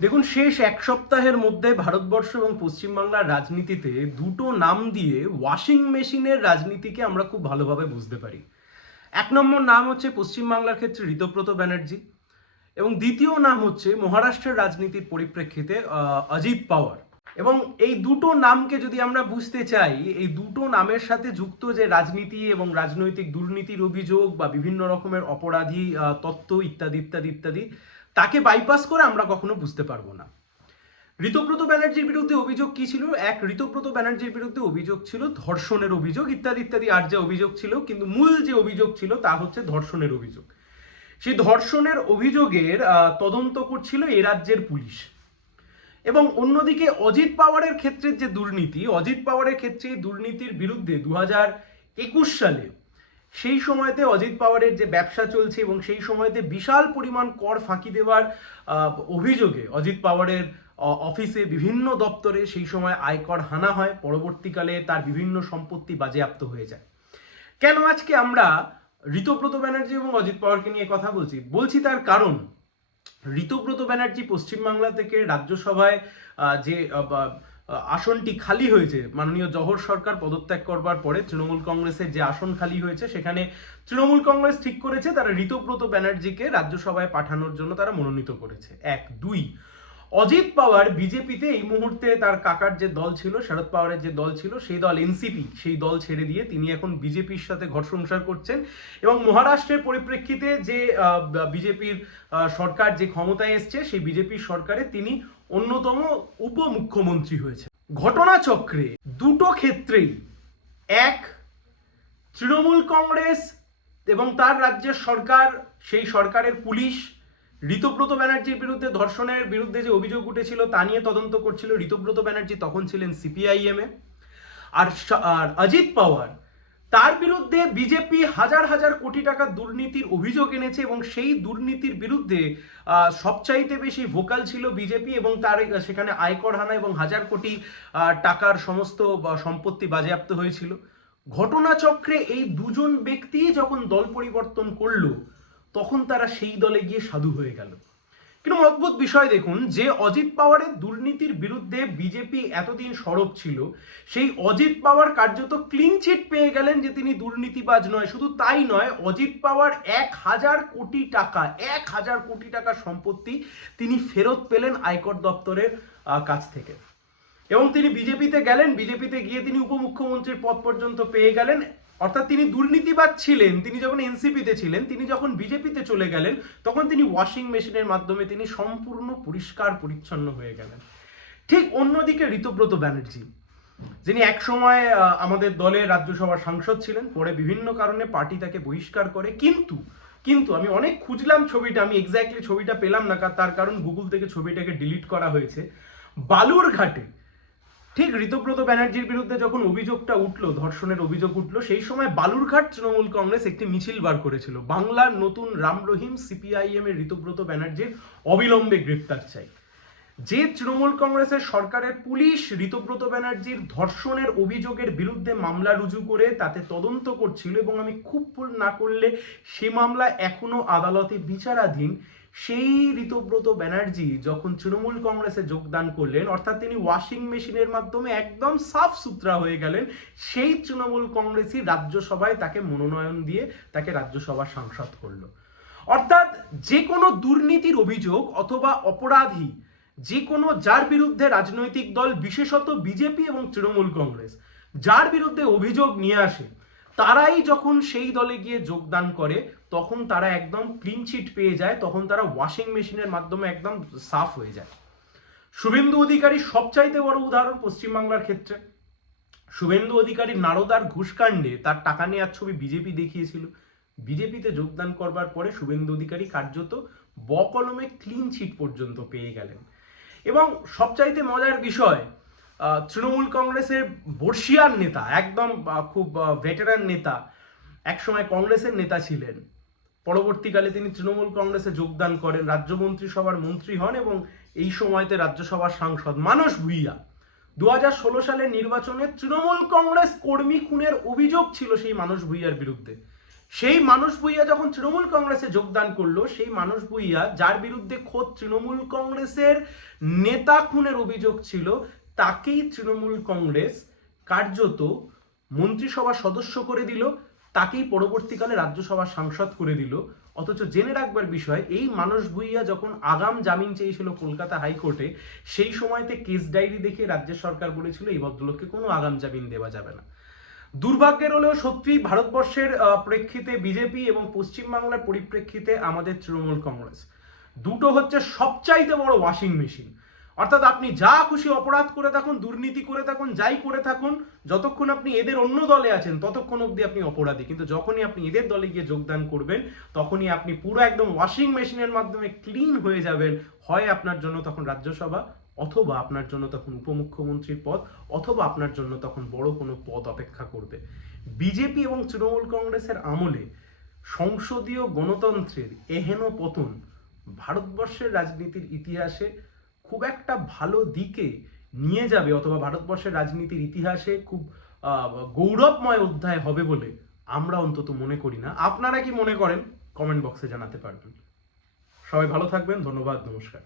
দেখুন, শেষ এক সপ্তাহের মধ্যে ভারতবর্ষ এবং পশ্চিমবাংলার রাজনীতিতে দুটো নাম দিয়ে ওয়াশিং মেশিনের রাজনীতিকে আমরা খুব ভালোভাবে বুঝতে পারি। এক নম্বর নাম হচ্ছে পশ্চিমবাংলার ক্ষেত্রে ঋতব্রত ব্যানার্জি এবং দ্বিতীয় নাম হচ্ছে মহারাষ্ট্রের রাজনীতির পরিপ্রেক্ষিতে অজিত পাওয়ার। এবং এই দুটো নামকে যদি আমরা বুঝতে চাই, এই দুটো নামের সাথে যুক্ত যে রাজনীতি এবং রাজনৈতিক দুর্নীতির অভিযোগ বা বিভিন্ন রকমের অপরাধী তত্ত্ব ইত্যাদি ইত্যাদি ইত্যাদি তাকে বাইপাস করে আমরা কখনো বুঝতে পারব না। ঋতব্রত ব্যানার্জির বিরুদ্ধে অভিযোগ কি ছিল? এক, ঋতব্রত ব্যানার্জির বিরুদ্ধে অভিযোগ ছিল ধর্ষণের অভিযোগ, ইত্যাদি ইত্যাদি, আর যে অভিযোগ ছিল, কিন্তু মূল যে অভিযোগ ছিল তা হচ্ছে ধর্ষণের অভিযোগ। সেই ধর্ষণের অভিযোগের তদন্ত করছিল এ রাজ্যের পুলিশ। এবং অন্যদিকে অজিত পাওয়ারের ক্ষেত্রে যে দুর্নীতি, অজিত পাওয়ারের ক্ষেত্রে এই দুর্নীতির বিরুদ্ধে দু একুশ সালে সেই সময়তে অজিত পাওয়ারের যে ব্যবসা চলছে এবং সেই সময়তে বিশাল পরিমাণ কর ফাঁকি দেওয়ার অভিযোগে অজিত পাওয়ারের অফিসে বিভিন্ন দপ্তরে সেই সময় আয়কর হানা হয়। পরবর্তীকালে তার বিভিন্ন সম্পত্তি বাজেয়াপ্ত হয়ে যায়। কেন আজকে আমরা ঋতব্রত ব্যানার্জি এবং অজিত পাওয়ারকে নিয়ে কথা বলছি? বলছি তার কারণ, ঋতব্রত ব্যানার্জি পশ্চিমবাংলা থেকে রাজ্যসভায় যে আসনটি খালি হয়েছে। মাননীয় জহর সরকার পদত্যাগ করবার পরে তৃণমূল কংগ্রেসের যে আসন খালি হয়েছে, সেখানে তৃণমূল কংগ্রেস ঠিক করেছে, তারা ঋতব্রত ব্যানার্জিকে রাজ্যসভায় পাঠানোর জন্য তারা মনোনীত করেছে। এক, দুই অজিত পাওয়ার বিজেপিতে এই মুহূর্তে তার কাকার যে দল ছিল শরদ পাওয়ারের যে দল ছিল, সেই দল এনসিপি সেই দল ছেড়ে দিয়ে তিনি এখন বিজেপির সাথে ঘর সংসার করছেন এবং মহারাষ্ট্রের পরিপ্রেক্ষিতে যে বিজেপির সরকার যে ক্ষমতায় এসছে, সেই বিজেপির সরকারে তিনি অন্যতম উপমুখ্যমন্ত্রী হয়েছে ঘটনাচক্রে দুটো ক্ষেত্রেই এক, তৃণমূল কংগ্রেস এবং তার রাজ্যের সরকার, সেই সরকারের পুলিশ ঋতব্রত ব্যানার্জির বিরুদ্ধে ধর্ষণের বিরুদ্ধে যে অভিযোগ উঠেছিল তা নিয়ে তদন্ত করছিল ঋতব্রত ব্যানার্জি, তখন ছিলেন সিপিআইএম এ। আর অজিত পাওয়ার, তার বিরুদ্ধে বিজেপি হাজার হাজার কোটি টাকা দুর্নীতির অভিযোগ এনেছে এবং সেই দুর্নীতির বিরুদ্ধে সবচাইতে বেশি ভোকাল ছিল বিজেপি এবং তার, সেখানে আয়কর হানা এবং হাজার কোটি টাকার সমস্ত সম্পত্তি বাজেয়াপ্ত হয়েছিল। ঘটনাচক্রে এই দুজন ব্যক্তি যখন দল পরিবর্তন করল তখন তারা সেই দলে গিয়ে সাধু হয়ে গেল। কিন্তু অদ্ভুত বিষয় দেখুন, যে অজিত পাওয়ারের দুর্নীতির বিরুদ্ধে বিজেপি এতদিন সরব ছিল, সেই অজিত পাওয়ার কার্যত ক্লিন চিট পেয়ে গেলেন যে তিনি দুর্নীতিবাজ নয়। শুধু তাই নয়, অজিত পাওয়ার এক হাজার কোটি টাকা, এক হাজার কোটি টাকার সম্পত্তি তিনি ফেরত পেলেন আয়কর দপ্তরের কাছ থেকে। এবং তিনি বিজেপিতে গেলেন, বিজেপিতে গিয়ে তিনি উপমুখ্যমন্ত্রীর পদ পর্যন্ত পেয়ে গেলেন। অর্থাৎ তিনি দুর্নীতিবাদ ছিলেন, তিনি যখন এনসিপিতে ছিলেন, তিনি যখন বিজেপিতে চলে গেলেন, তখন তিনি ওয়াশিং মেশিনের মাধ্যমে তিনি সম্পূর্ণ পরিষ্কার, পরিচ্ছন্ন হয়ে গেলেন। ঠিক অন্যদিকে ঋতব্রত ব্যানার্জি, যিনি একসময় আমাদের দলের রাজ্যসভার সাংসদ ছিলেন, পরে বিভিন্ন কারণে পার্টি তাকে বহিষ্কার করে, কিন্তু কিন্তু আমি অনেক খুঁজলাম ছবিটা, আমি এক্স্যাক্টলি ছবিটা পেলাম না তার কারণ গুগল থেকে ছবিটাকে ডিলিট করা হয়েছে। বালুরঘাটে ঠিক ঋতব্রত ব্যানার্জির বিরুদ্ধে যখন অভিযোগটা উঠল, ধর্ষণের অভিযোগ উঠল, সেই সময় বালুরঘাট তৃণমূল কংগ্রেস একটি মিছিল বার করেছিল। বাংলার নতুন রাম রহিম সিপিআইএম এর ঋতব্রত ব্যানার্জির অবিলম্বে গ্রেপ্তার চাই। যে তৃণমূল কংগ্রেসের সরকারের পুলিশ ঋতব্রত ব্যানার্জির ধর্ষণের অভিযোগের বিরুদ্ধে মামলা রুজু করে তাতে তদন্ত করছিল এবং আমি খুব ভুল না করলে সে মামলা এখনও আদালতে বিচারাধীন সেই ঋতব্রত ব্যানার্জি যখন তৃণমূল কংগ্রেসে যোগদান করলেন, অর্থাৎ তিনি ওয়াশিং মেশিনের মাধ্যমে একদম সাফ সুতরা হয়ে গেলেন, সেই তৃণমূল কংগ্রেসই রাজ্যসভায় তাকে মনোনয়ন দিয়ে তাকে রাজ্যসভার সাংসদ করল। অর্থাৎ যে কোনো দুর্নীতির অভিযোগ অথবা অপরাধী যে কোনো যার বিরুদ্ধে রাজনৈতিক দল, বিশেষত বিজেপি এবং তৃণমূল কংগ্রেস, যার বিরুদ্ধে অভিযোগ নিয়ে আসে তারাই যখন সেই দলে গিয়ে যোগদান করে, তখন তারা একদম ক্লিন চিট পেয়ে যায়, তখন তারা ওয়াশিং মেশিনের মাধ্যমে একদম সাফ হয়ে যায়। শুভেন্দু অধিকারী সবচাইতে বড় উদাহরণ পশ্চিমবাংলার ক্ষেত্রে। শুভেন্দু অধিকারী নারদার ঘুষকাণ্ডে তার টাকা নেওয়ার ছবি বিজেপি দেখিয়েছিল। বিজেপিতে যোগদান করবার পরে শুভেন্দু অধিকারী কার্যত বকলমে ক্লিন চিট পর্যন্ত পেয়ে গেলেন। এবং সবচাইতে মজার বিষয় তৃণমূল কংগ্রেসের বর্ষিয়ার নেতা, একদম খুব ভেটেরান নেতা, একসময় কংগ্রেসের নেতা ছিলেন। পরবর্তীকালে তিনি তৃণমূল কংগ্রেসে যোগদান করেন। রাজ্যমন্ত্রী সভার মন্ত্রী হন এবং এই সময়তে রাজ্যসভার সাংসদ মানস ভুইয়া। দু হাজার ষোলো সালের নির্বাচনে তৃণমূল কংগ্রেস কর্মী খুনের অভিযোগ ছিল সেই মানস ভুইয়ার বিরুদ্ধে। সেই মানুষ ভুইয়া যখন তৃণমূল কংগ্রেসে যোগদান করল, সেই মানুষ ভুইয়া, যার বিরুদ্ধে খোদ তৃণমূল কংগ্রেসের নেতা খুনের অভিযোগ ছিল তাকেই তৃণমূল কংগ্রেস কার্যত মন্ত্রিসভার সদস্য করে দিল, তাকেই পরবর্তীকালে রাজ্যসভার সাংসদ করে দিল। অথচ জেনে রাখবার বিষয়, এই মানুষ ভুইয়া যখন আগাম জামিন চেয়েছিল কলকাতা হাইকোর্টে, সেই সময়তে কেস ডায়েরি দেখে রাজ্য সরকার বলেছিল, এই ভদ্রলোককে কোনো আগাম জামিন দেওয়া যাবে না। দুর্ভাগ্যের হলেও সত্যি ভারতবর্ষের প্রেক্ষিতে বিজেপি এবং পশ্চিমবাংলার পরিপ্রেক্ষিতে আমাদের তৃণমূল কংগ্রেস। দুটো হচ্ছে সবচাইতে বড় ওয়াশিং মেশিন। অর্থাৎ আপনি যা খুশি অপরাধ করে থাকুন, দুর্নীতি করে থাকুন, যাই করে থাকুন, যতক্ষণ আপনি এদের অন্য দলে আছেন, ততক্ষণ অবধি আপনি অপরাধী। কিন্তু যখনই আপনি এদের দলে গিয়ে যোগদান করবেন, তখনই আপনি পুরো একদম ওয়াশিং মেশিনের মাধ্যমে ক্লিন হয়ে যাবেন। হয় আপনার জন্য তখন রাজ্যসভা, অথবা আপনার জন্য তখন উপমুখ্যমন্ত্রীর পদ, অথবা আপনার জন্য তখন বড় কোনো পদ অপেক্ষা করবে। বিজেপি এবং তৃণমূল কংগ্রেসের আমলে সংসদীয় গণতন্ত্রের এহেন পতন ভারতবর্ষের রাজনীতির ইতিহাসে খুব একটা ভালো দিকে নিয়ে যাবে অথবা ভারতবর্ষের রাজনীতির ইতিহাসে খুব গৌরবময় অধ্যায় হবে বলে আমরা অন্তত মনে করি না। আপনারা কি মনে করেন? কমেন্ট বক্সে জানাতে পারবেন। সবাই ভালো থাকবেন, ধন্যবাদ, নমস্কার।